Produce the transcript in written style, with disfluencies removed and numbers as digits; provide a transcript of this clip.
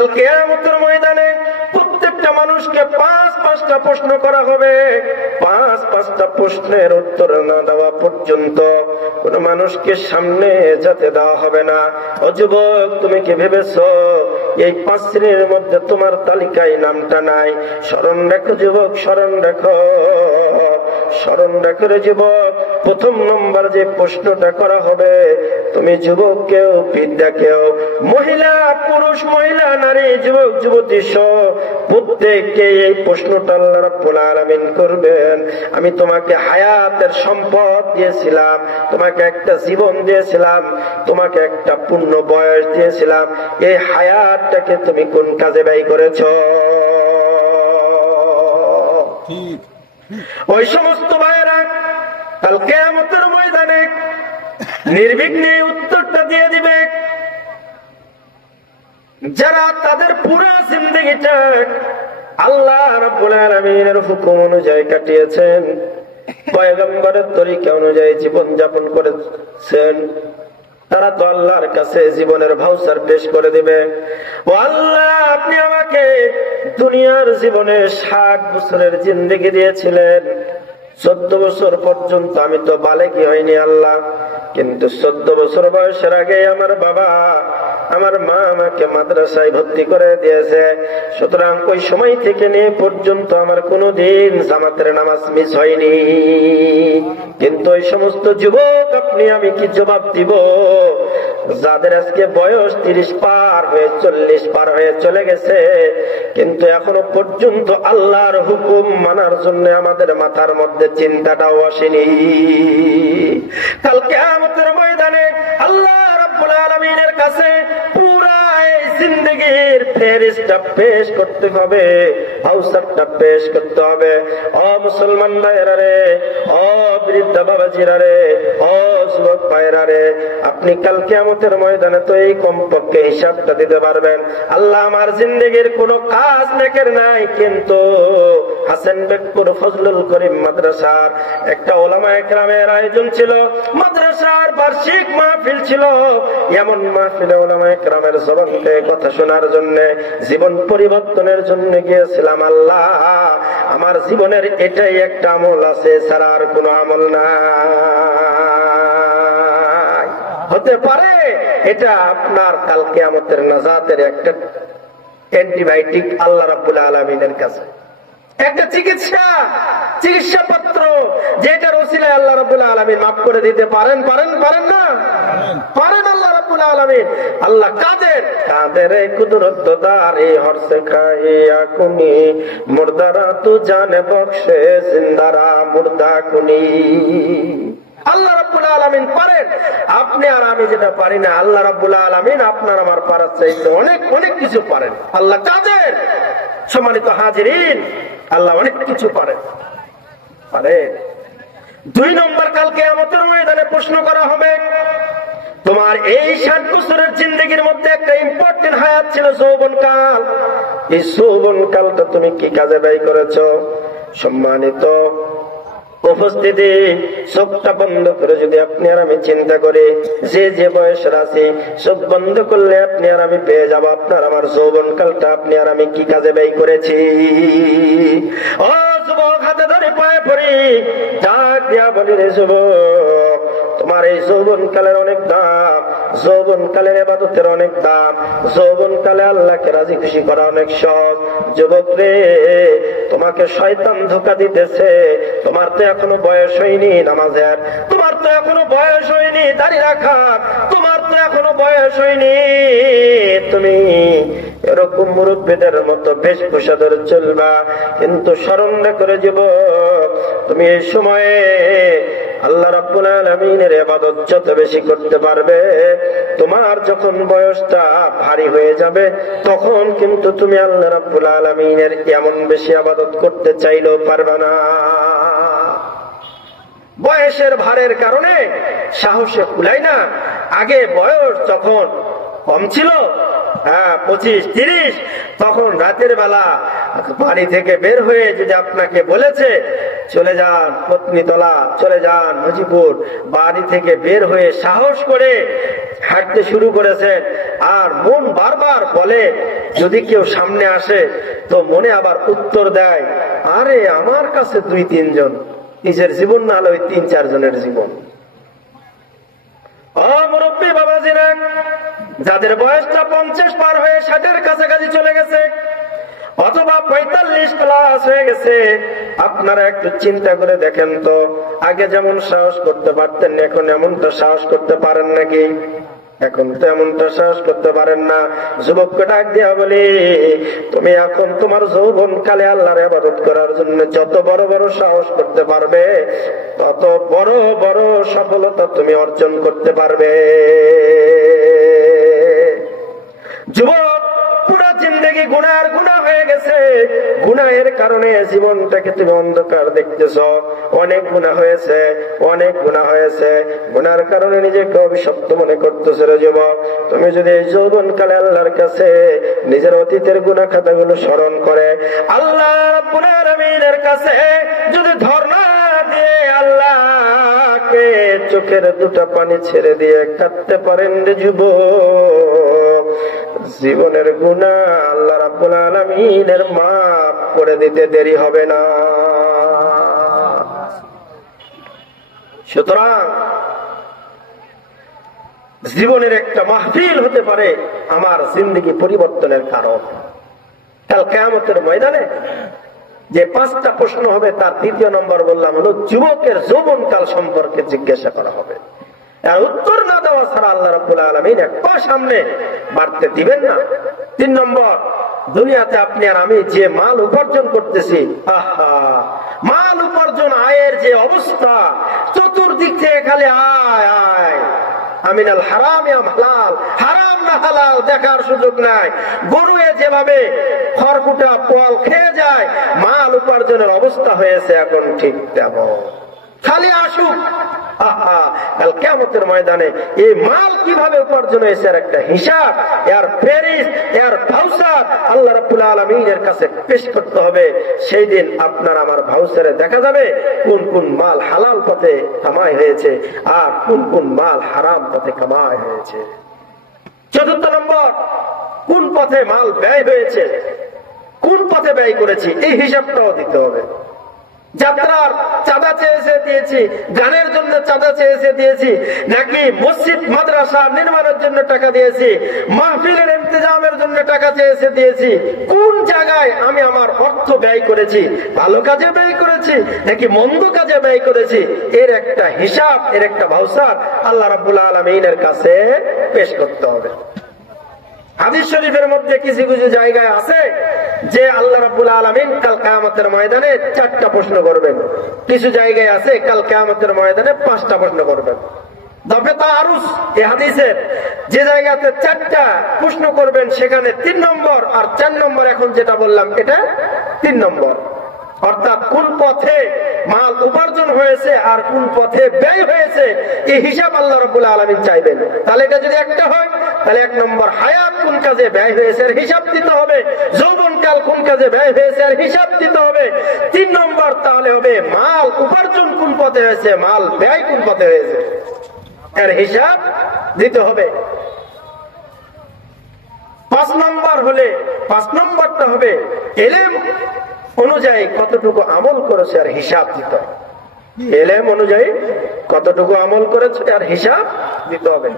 কাল কিয়ামতের ময়দানে প্রত্যেকটা মানুষকে 5-5টা প্রশ্ন করা হবে। 5-5টা প্রশ্নের উত্তর না দেওয়া পর্যন্ত কোন মানুষকে সামনে যেতে দেওয়া হবে না। ও যুবক, তুমি কি ভেবেছো এই 5 শ্রেণীর মধ্যে তোমার তালিকায় নামটা নাই? স্মরণ রেখো যুবক, স্মরণ রেখো, স্মরণ রেখো রে যুবক। প্রথম নম্বর যে প্রশ্নটা করা হবে, তুমি যুবক কেউ, বিদ্যা কেউ, মহিলা পুরুষ, মহিলা নারী, যুবক যুবতী সহ প্রত্যেককে এই প্রশ্নটা আল্লাহ রাব্বুল আলামিন করবেন। আমি তোমাকে হায়াতের সম্পদ দিয়েছিলাম, তোমাকে একটা জীবন দিয়েছিলাম, তোমাকে একটা পূর্ণ বয়স দিয়েছিলাম, এই হায়াতটাকে তুমি কোন কাজে ব্যয় করেছ? ওই সমস্ত ভাইয়েরা কাল কিয়ামতের ময়দানে নির্বিঘ্নে উত্তরটা দিয়ে দিবে যারা তাদের পুরা জিন্দেগিটা আল্লাহ রাব্বুল আলামিনের হুকুম অনুযায়ী কাটিয়েছেন, পয়গম্বরের তরিকা অনুযায়ী জীবন যাপন করেছেন। তারা তো আল্লাহর কাছে জীবনের ভাউচার পেশ করে দিবে, ও আল্লাহ, আপনি আমাকে দুনিয়ার জীবনে 60 বছরের জিন্দেগি দিয়েছিলেন, 14 বছর পর্যন্ত আমি তো বালেগী হইনি আল্লাহ, কিন্তু 14 বছর বয়সের আগে আমার বাবা, আমার মা আমাকে মাদ্রাসায় ভর্তি করে দিয়েছে। সুতরাং ওই সময় থেকে নিয়ে পর্যন্ত আমার কোনোদিন জামাতের নামাজ মিস হয়নি। কিন্তু ওই সমস্ত যুবক আপনি আমি কি জবাব দিব যাদের আজকে বয়স 30 পার হয়ে 40 পার হয়ে চলে গেছে, কিন্তু এখনো পর্যন্ত আল্লাহর হুকুম মানার জন্য আমাদের মাথার মধ্যে চিন্তাটাও আসেনি। কাল কিয়ামতের ময়দানে আল্লাহ রাব্বুল আলামিনের কাছে পুরা এই জিন্দেগীর ফেরেশতা পেশ করতে হবে, ভাউচারটা পেশ করতে হবে। ও মুসলমান ভাইরা রে, ও বৃদ্ধ বাবাজিরা রে, ও যুবক ভাইরা রে, আপনি কাল কিয়ামতের ময়দানে তো এই কমপক্ষে হিসাবটা দিতে পারবেন, আল্লাহ আমার জিন্দেগীর কোনো কাজ নেকের নাই, কিন্তু হাসান বেগপুর ফজলুল করিম মাদ্রাসার একটা উলামায়ে কেরামের আয়োজন ছিল, মাদ্রাসার বার্ষিক মাহফিল ছিল। এমন মাহফিলে উলামায়ে কেরামের জবান থেকে কথা শোনার জন্য, জীবন পরিবর্তনের জন্য গিয়েছিলাম। আল্লাহ, আমার জীবনের এটাই একটা আমল আছে, ছাড়া আর কোনো আমল নাই। হতে পারে এটা আপনার কাল কিয়ামতের নাজাতের একটা অ্যান্টিবায়োটিক আল্লাহ রাব্বুল আলামিনের কাছে, একটা চিকিৎসা পত্র, যেটার ওসিলায় আল্লাহ রাব্বুল আলামিন মাফ করে দিতে পারেন। পারেন না? পারেন আল্লাহ রাব্বুল আলামিন। আল্লাহ কাদের কুদরত দারে হরসে খাইয়া কুনি, মুর্দারা তু জানে বখশে, জিন্দারা মুর্দা কুনি। আল্লাহ রাব্বুল আলামিন পারেন, আপনি আর আমি যেটা পারি না, আল্লাহ রাব্বুল আলামিন আপনার আমার পারার চাইতে অনেক অনেক কিছু পারেন। আল্লাহ কাদের, সম্মানিত হাজিরিন, আল্লাহ অনেক কিছু পারে। 2 নম্বর, কাল কিয়ামতের ময়দানে প্রশ্ন করা হবে, তোমার এই 60 বছরের জিন্দেগির মধ্যে একটা ইম্পর্টেন্ট হায়াত ছিল যৌবনকাল, এই যৌবনকালটা তুমি কি কাজে ব্যয় করেছো? সম্মানিত উপস্থিতি, চোখটা বন্ধ করে যদি আপনি আর আমি চিন্তা করি, যে বয়সের আছি, চোখ বন্ধ করলে আপনি আর আমি পেয়ে যাব আপনার আমার যৌবনকালটা আপনি আর আমি কি কাজে ব্যয় করেছি। ও যুবক, হাতে ধরে পায়ে পড়ি, ডাক দিয়া বলি রে যুবক, তোমার এই যৌবনকালের অনেক দাম, যৌবনকালের ইবাদতের অনেক দাম, যৌবনকালে আল্লাহকে রাজি খুশি করা অনেক সহজ। যুবক রে, তোমাকে শয়তান ধোঁকা দিতেছে, তোমার তো এখনো বয়স হয়নি নামাজের, তোমার তো এখনো বয়স হয়নি দাড়ি রাখার, তোমার তো এখনো বয়স হয়নি তুমি এরকম মুরব্বীদের মতো বেশভূষা ধরে চলবা। কিন্তু স্মরণ করে যুবক, তুমি এই সময়ে আল্লাহ রাব্বুল আলামিনের ইবাদত যত বেশি করতে পারবে, তোমার যখন বয়সটা ভারী হয়ে যাবে, তখন কিন্তু তুমি আল্লাহ রাব্বুল আলামিনের এমন বেশি ইবাদত করতে চাইলেও পারবে না। বয়সের ভারের কারণে সাহসে কুলায় না। আগে বয়স যখন কম ছিল, 25-30, তখন রাতের বেলা বাড়ি থেকে বের হয়ে যদি আপনাকে বলেছে চলে যান পত্নীতলা, চলে যান মুজিবপুর, বাড়ি থেকে বের হয়ে সাহস করে হাঁটতে শুরু করেছেন, আর মন বারবার বলে যদি কেউ সামনে আসে তো মনে আবার উত্তর দেয়, আরে আমার কাছে 2-3 জন, নিজের জীবন না হলে ওই 3-4 জনের জীবন। মুরব্বী বাবাজিরা, যাদের বয়সটা 50 পার হয়ে 60-এর কাছাকাছি চলে গেছে অথবা 45 প্লাস হয়ে গেছে, আপনারা একটু চিন্তা করে দেখেন তো, আগে যেমন সাহস করতে পারতেন এখন এমনটা সাহস করতে পারেন নাকি? এখন তো এমনটা সাহস করতে পারেন না। যুবককে ডাক দিয়া বলি, তুমি এখন তোমার যৌবন কালে আল্লাহর ইবাদত করার জন্য যত বড় বড় সাহস করতে পারবে তত বড় বড় সফলতা তুমি অর্জন করতে পারবে। যুবক, পুরো জিন্দেগি গুনার গুনাহ হয়ে গেছে, গুনাহের কারণে জীবনটাকে তুমি অন্ধকার দেখতেছ। অনেক গুনাহ হয়েছে, অনেক গুনাহ হয়েছে, গুনার কারণে নিজেকে অভিশপ্ত মনে করতেছে। রে যুবক, তুমি যদি এই যৌবনকালে আল্লাহর কাছে নিজের অতীতের গুনাহ খাতাগুলো স্মরণ করে আল্লাহ রাব্বুল আলামিনের কাছে যদি ধর্ণা দিয়ে আল্লাহকে চোখের দুটা পানি ছেড়ে দিয়ে কাঁদতে পারেন রে যুবক, জীবনের গুনাহ আল্লাহ রাব্বুল আলামিনের মাফ করে দিতে দেরি হবে না। সুতরাং জীবনের একটা মাহফিল হতে পারে আমার জিন্দেগি পরিবর্তনের কারণ। কাল কিয়ামতের ময়দানে যে 5টা প্রশ্ন হবে তার 3য় নম্বর বললাম হলো যুবকের যৌবনকাল সম্পর্কে জিজ্ঞাসা করা হবে। আর উত্তর না দেওয়া ছাড়া আল্লাহ রাব্বুল আলামিন এক পা সামনে বাড়তে দিবেন না। 3 নম্বর, দুনিয়াতে আপনি আর আমি যে মাল উপার্জন করতেছি, আহা, মাল উপার্জন আয়ের যে অবস্থা, চতুর্দিক থেকে খালি আয় আয়, আমিনাল হারাম ইয়া হালাল, হারাম না হালাল দেখার সুযোগ নাই। গরু যেভাবে খড়কুটা পোয়াল খেয়ে যায়, মাল উপার্জনের অবস্থা হয়েছে এখন ঠিক তেমন। খালি আসুক, আহা, কাল কিয়ামতের ময়দানে এই মাল কিভাবে উপার্জন হয়েছে এর একটা হিসাব, এর ফেরিস, এর ভাউচার আল্লাহ রাব্বুল আলামিনের কাছে পেশ করতে হবে। সেই দিন আপনার আমার ভাউচারে দেখা যাবে কোন কোন মাল হালাল পথে কামাই হয়েছে আর কোন কোন মাল হারাম পথে কামাই হয়েছে। 4 নম্বর, কোন পথে মাল ব্যয় হয়েছে, কোন পথে ব্যয় করেছি এই হিসাবটাও দিতে হবে। যাত্রার চাঁদা চেয়েছে দিয়েছি, গানের জন্য চাঁদা চেয়েছে দিয়েছি, নাকি মসজিদ মাদ্রাসা নির্মাণের জন্য টাকা দিয়েছি, মাহফিলের ইন্তজামের জন্য টাকা চেয়েছে দিয়েছি, কোন জায়গায় আমি আমার অর্থ ব্যয় করেছি, ভালো কাজে ব্যয় করেছি নাকি মন্দ কাজে ব্যয় করেছি, এর একটা হিসাব, এর একটা ভাউচার আল্লাহ রাব্বুল আলামিনের কাছে পেশ করতে হবে। হাদিস শরীফের মধ্যে কিছু কিছু জায়গায় আছে যে আল্লাহ রাব্বুল আলামিন কাল কিয়ামতের ময়দানে 4টা প্রশ্ন করবেন, কিছু জায়গায় আছে কাল কিয়ামতের ময়দানে 5টা প্রশ্ন করবেন। দফে তাআরুজ এই হাদিসের যে জায়গাতে 4টা প্রশ্ন করবেন সেখানে 3 নম্বর আর 4 নম্বর এখন যেটা বললাম এটা 3 নম্বর, অর্থাৎ কোন পথে মাল উপার্জন হয়েছে আর কোন পথে ব্যয় হয়েছে এই হিসাব আল্লাহ রাব্বুল আলামিন চাইবেন। তাহলে এটা যদি একটা হয় তাহলে 1 নম্বর হায়াত কোন কাজে ব্যয় হয়েছে এর হিসাব দিতে হবে, যৌবনকাল কোন কাজে ব্যয় হয়েছে এর হিসাব দিতে হবে। 3 নম্বর তাহলে হবে মাল উপার্জন কোন পথে হয়েছে, মাল ব্যয় কোন পথে হয়েছে এর হিসাব দিতে হবে। 5 নম্বর হলে 5 নম্বরটা হবে ইলম অনুযায়ী কতটুকু আমল করেছে আর হিসাব দিতে হবে। ইলম অনুযায়ী কতটুকু আমল করেছে আর হিসাব দিতে হবে।